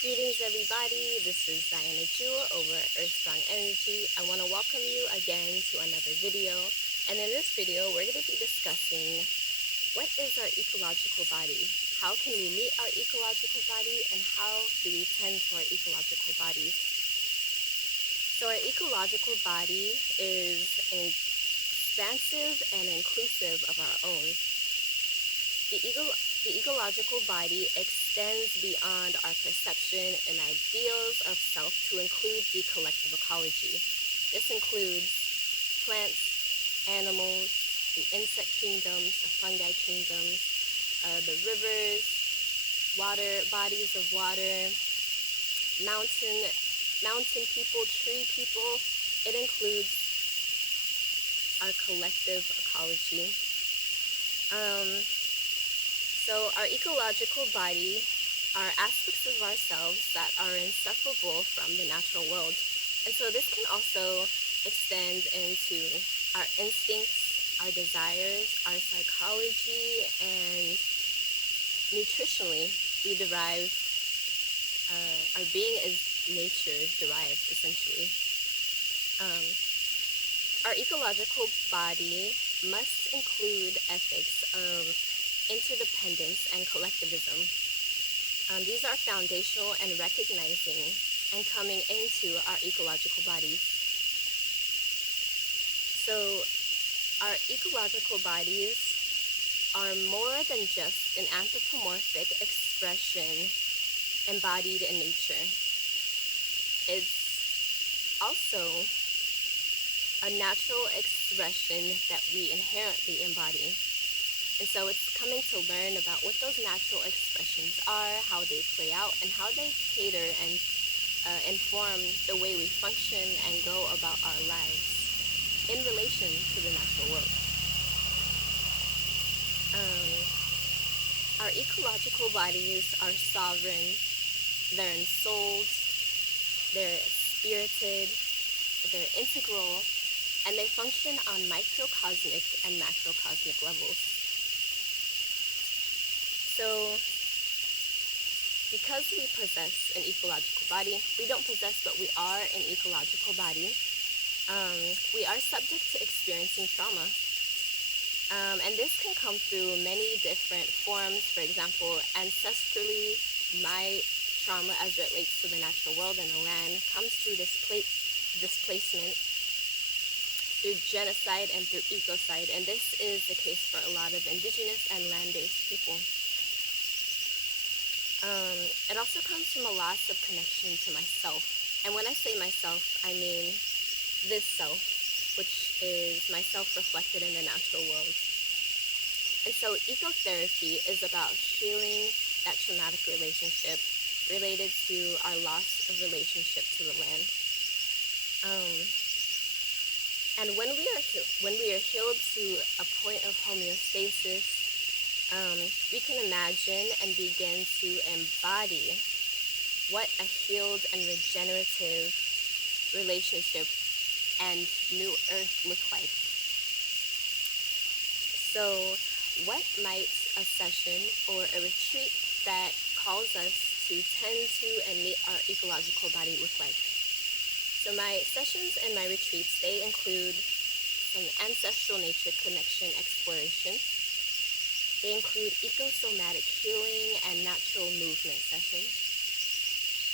Greetings everybody, this is Diana Jewel over at Earth Strong Energy. I want to welcome you again to another video. And in this video, we're going to be discussing what is our ecological body? How can we meet our ecological body? And how do we tend to our ecological bodies? So our ecological body is expansive and inclusive of our own. The ecological body extends beyond our perception and ideals of self to include the collective ecology. This includes plants, animals, the insect kingdoms, the fungi kingdoms, the rivers, bodies of water, mountain people, tree people. It includes our collective ecology. So our ecological body are aspects of ourselves that are inseparable from the natural world. And so this can also extend into our instincts, our desires, our psychology, and nutritionally, we derive, our being is nature derived, essentially. Our ecological body must include ethics of interdependence and collectivism. These are foundational and recognizing and coming into our ecological bodies. So our ecological bodies are more than just an anthropomorphic expression embodied in nature. It's also a natural expression that we inherently embody. And so it's coming to learn about what those natural expressions are, how they play out, and how they cater and inform the way we function and go about our lives in relation to the natural world. Our ecological bodies are sovereign, they're ensouled, they're spirited, they're integral, and they function on microcosmic and macrocosmic levels. So, because we possess an ecological body, we don't possess, but we are an ecological body, we are subject to experiencing trauma. And this can come through many different forms. For example, ancestrally, my trauma as it relates to the natural world and the land comes through displacement, through genocide, and through ecocide. And this is the case for a lot of indigenous and land-based people. It also comes from a loss of connection to myself. And when I say myself, I mean this self, which is myself reflected in the natural world. And so ecotherapy is about healing that traumatic relationship related to our loss of relationship to the land. And when we are healed to a point of homeostasis, we can imagine and begin to embody what a healed and regenerative relationship and new earth look like. So what might a session or a retreat that calls us to tend to and meet our ecological body look like? So my sessions and my retreats, they include some ancestral nature connection exploration. They include ecosomatic healing and natural movement sessions.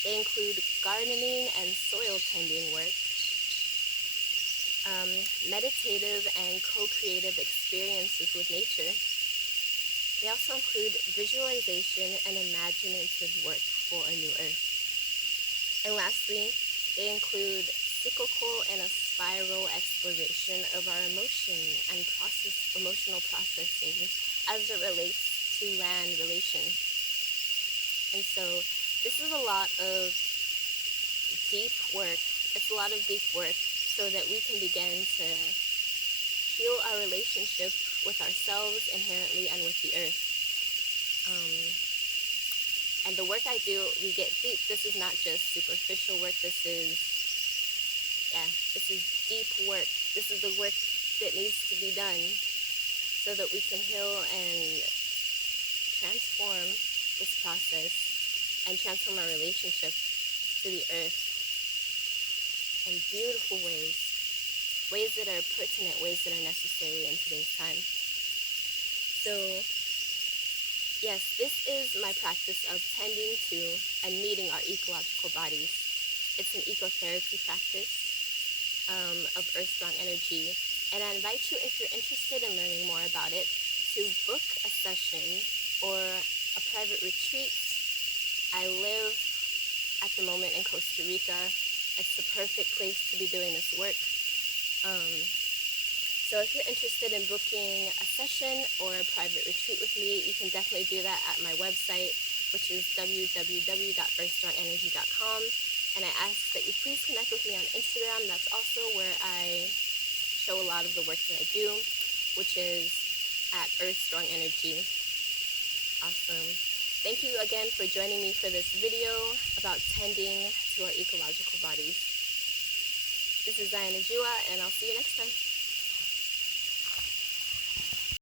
They include gardening and soil tending work, meditative and co-creative experiences with nature. They also include visualization and imaginative work for a new earth. And lastly, they include cyclical and a spiral exploration of our emotional processing as it relates to land relations. And so this is a lot of deep work. It's a lot of deep work so that we can begin to heal our relationship with ourselves inherently and with the earth. And the work I do, we get deep. This is not just superficial work. This is deep work. This is the work that needs to be done so that we can heal and transform this process and transform our relationship to the earth in beautiful ways, ways that are pertinent, ways that are necessary in today's time. So yes, this is my practice of tending to and meeting our ecological bodies. It's an ecotherapy practice of Earth Strong Energy, and I invite you, if you're interested in learning more about it, to book a session or a private retreat. I live at the moment in Costa Rica. It's the perfect place to be doing this work. So if you're interested in booking a session or a private retreat with me, you can definitely do that at my website, which is www.earthstrongenergy.com. And I ask that you please connect with me on Instagram. That's also where I show a lot of the work that I do, which is at Earth Strong Energy. Awesome. Thank you again for joining me for this video about tending to our ecological bodies. This is Diana Jua, and I'll see you next time.